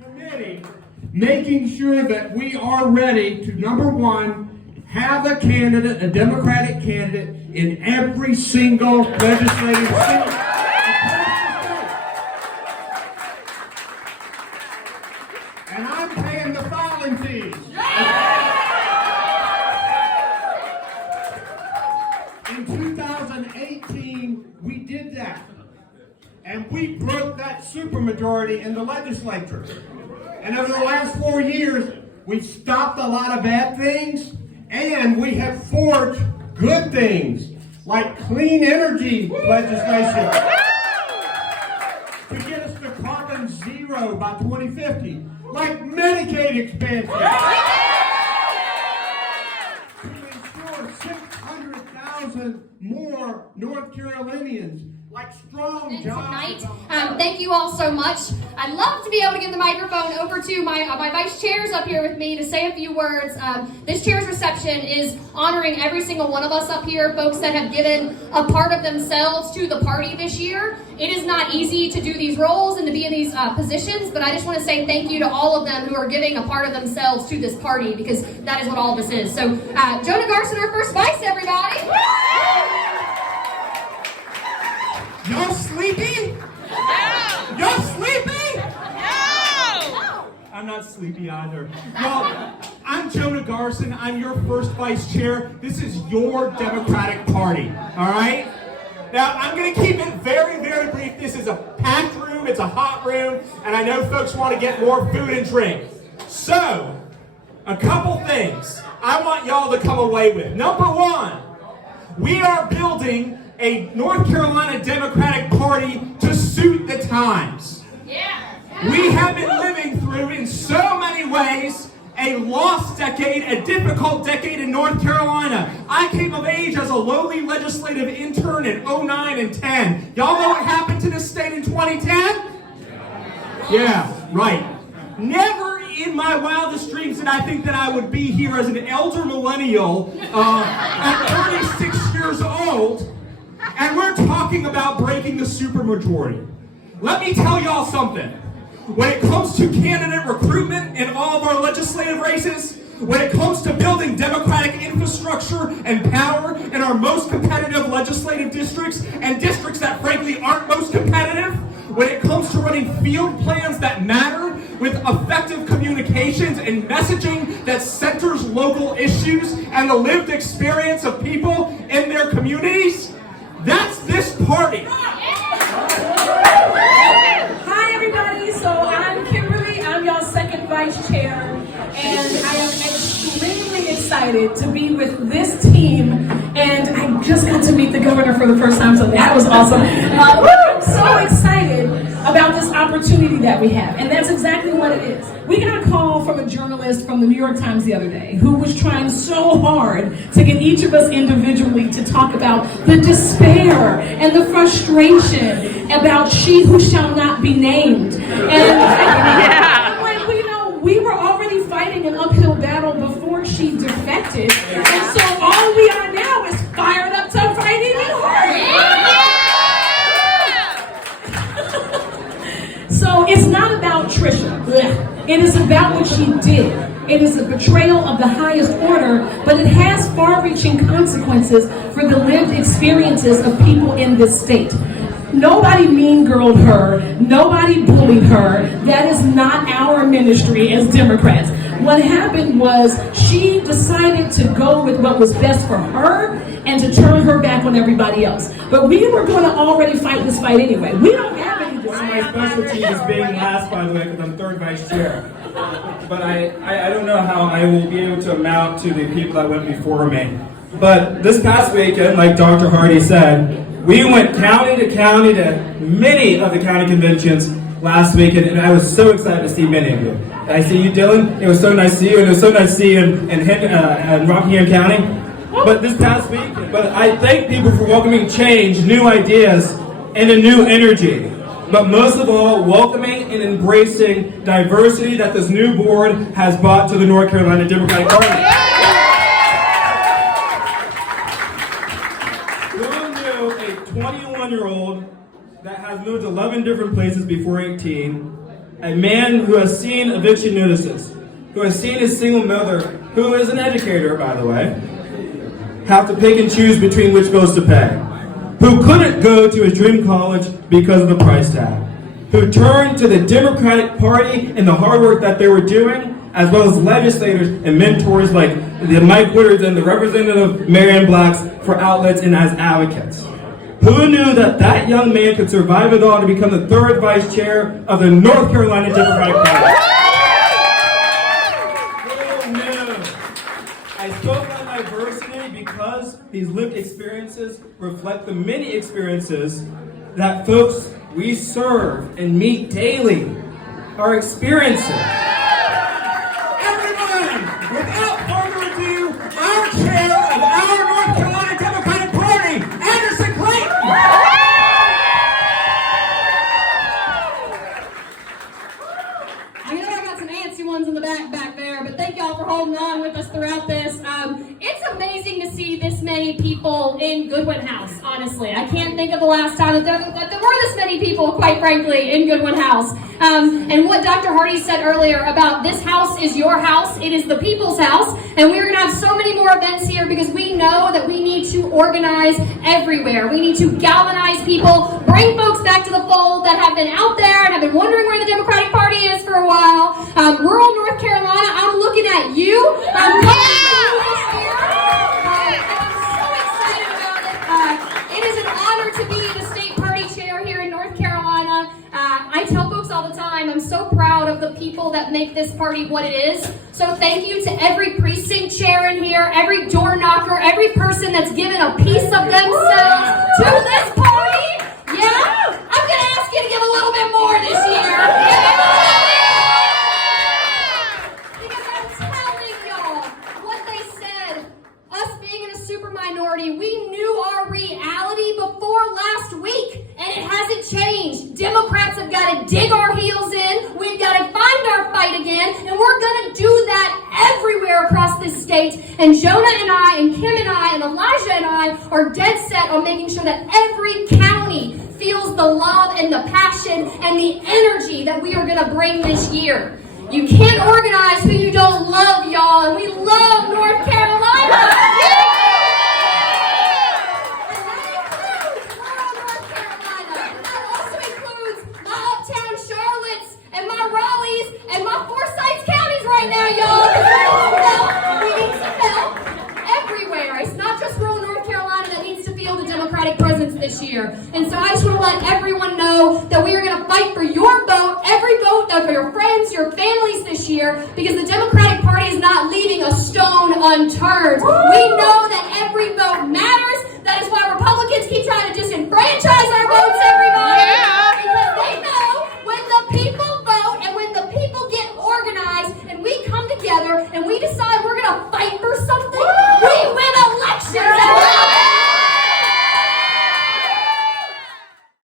committee making sure that we are ready to, number one, have a candidate, a Democratic candidate, in every single legislative seat. And I'm paying the filing fees. In 2018, we did that. And we broke that supermajority in the legislature. And over the last 4 years, we've stopped a lot of bad things, and we have forged good things, like clean energy legislation to get us to carbon zero by 2050, like Medicaid expansion to ensure 600,000 more North Carolinians, like strong jobs. Tonight, thank you all so much. I'd love to be able to give the microphone over to my vice chairs up here with me to say a few words. This chair's reception is honoring every single one of us up here, folks that have given a part of themselves to the party this year. It is not easy to do these roles and to be in these positions, but I just want to say thank you to all of them who are giving a part of themselves to this party, because that is what all this is. So, Jonah Garson, our first vice, everybody. Y'all sleepy? No! Y'all sleepy? No! I'm not sleepy either. Y'all, I'm Jonah Garson. I'm your first vice chair. This is your Democratic Party, all right? Now, I'm going to keep it very, very brief. This is a packed room. It's a hot room, and I know folks want to get more food and drink. So, a couple things I want y'all to come away with. Number one, we are building a North Carolina Democratic Party to suit the times. Yeah. We have been living through, in so many ways, a lost decade, a difficult decade in North Carolina. I came of age as a lowly legislative intern in 09 and 10. Y'all know what happened to this state in 2010? Yeah, right. Never in my wildest dreams did I think that I would be here as an elder millennial at 36 years old. And we're talking about breaking the supermajority. Let me tell y'all something. When it comes to candidate recruitment in all of our legislative races, when it comes to building democratic infrastructure and power in our most competitive legislative districts and districts that frankly aren't most competitive, when it comes to running field plans that matter with effective communications and messaging that centers local issues and the lived experience of people in their communities, that's this party. Hi everybody, so I'm Kimberly, I'm y'all's second vice chair, and I am extremely excited to be with this team, and I just got to meet the governor for the first time, so that was awesome. I'm so excited about this opportunity that we have, and that's exactly what it is. We got a call from a journalist from the New York Times the other day who was trying so hard to get each of us individually to talk about the despair and the frustration about she who shall not be named. And when we were already fighting an uphill battle before she defected, and so all we are now is fired up to fight even harder. So it's not about Trisha. It is about what she did. It is a betrayal of the highest order, but it has far-reaching consequences for the lived experiences of people in this state. Nobody mean-girled her. Nobody bullied her. That is not our ministry as Democrats. What happened was she decided to go with what was best for her and to turn her back on everybody else. But we were going to already fight this fight anyway. We don't have any One of my specialties is being last, by the way, because I'm third vice chair. But I don't know how I will be able to amount to the people that went before me. But this past weekend, like Dr. Hardy said, we went county to county to many of the county conventions last weekend, and I was so excited to see many of you. I see you, Dylan. It was so nice to see you, and it was so nice to see you in Rockingham County. But this past week, I thank people for welcoming change, new ideas, and a new energy. But most of all, welcoming and embracing diversity that this new board has brought to the North Carolina Democratic Party. Who knew a 21-year-old that has moved 11 different places before 18 A man who has seen eviction notices, who has seen his single mother, who is an educator, by the way, have to pick and choose between which bills to pay, who couldn't go to his dream college because of the price tag, who turned to the Democratic Party and the hard work that they were doing, as well as legislators and mentors like the Mike Woodards and the Representative Marianne Blacks for outlets and as advocates. Who knew that that young man could survive it all to become the third vice chair of the North Carolina Democratic Party? Who knew? I spoke on diversity because these lived experiences reflect the many experiences that folks we serve and meet daily are experiencing. Everyone, without further ado, our chair of our North Carolina Democratic Party, Anderson Clayton. I know I got some antsy ones in the back there, but thank y'all for holding on with us throughout this. It's amazing to see this many people in Goodwin House, honestly. I can't think of the last time that there were this many people, quite frankly, in Goodwin House. And what Dr. Hardy said earlier about this house is your house, it is the people's house, and we're going to have so many more events here because we know that we need to organize everywhere. We need to galvanize people, bring folks back to the fold that have been out there and have been wondering where the Democratic Party is for a while. Rural North Carolina, I'm looking at you. I'm coming to you this year. I'm so excited about it. It is an honor to be the state party chair here in North Carolina. I tell folks all the time, I'm so proud of the people that make this party what it is. So thank you to every precinct chair in here, every door knocker, every person that's given a piece of themselves to this party. Yeah? I'm going to ask you to give a little bit more this year. Because I'm telling y'all what they said. Us being in a super minority, we knew our reality before last week, and it hasn't changed. Democrats have got to dig our heels in. We've got to find our fight again, and we're going to do that everywhere across this state. And Jonah and I, and Kim and I, and Elijah and I are dead set on making sure that every county feels the love and the passion and the energy that we are going to bring this year. You can't organize who you don't love, y'all, and we love North Carolina. And my Forsyth counties right now, y'all. We need some help everywhere. It's not just rural North Carolina that needs to feel the Democratic presence this year. And so I just want to let everyone know that we are going to fight for your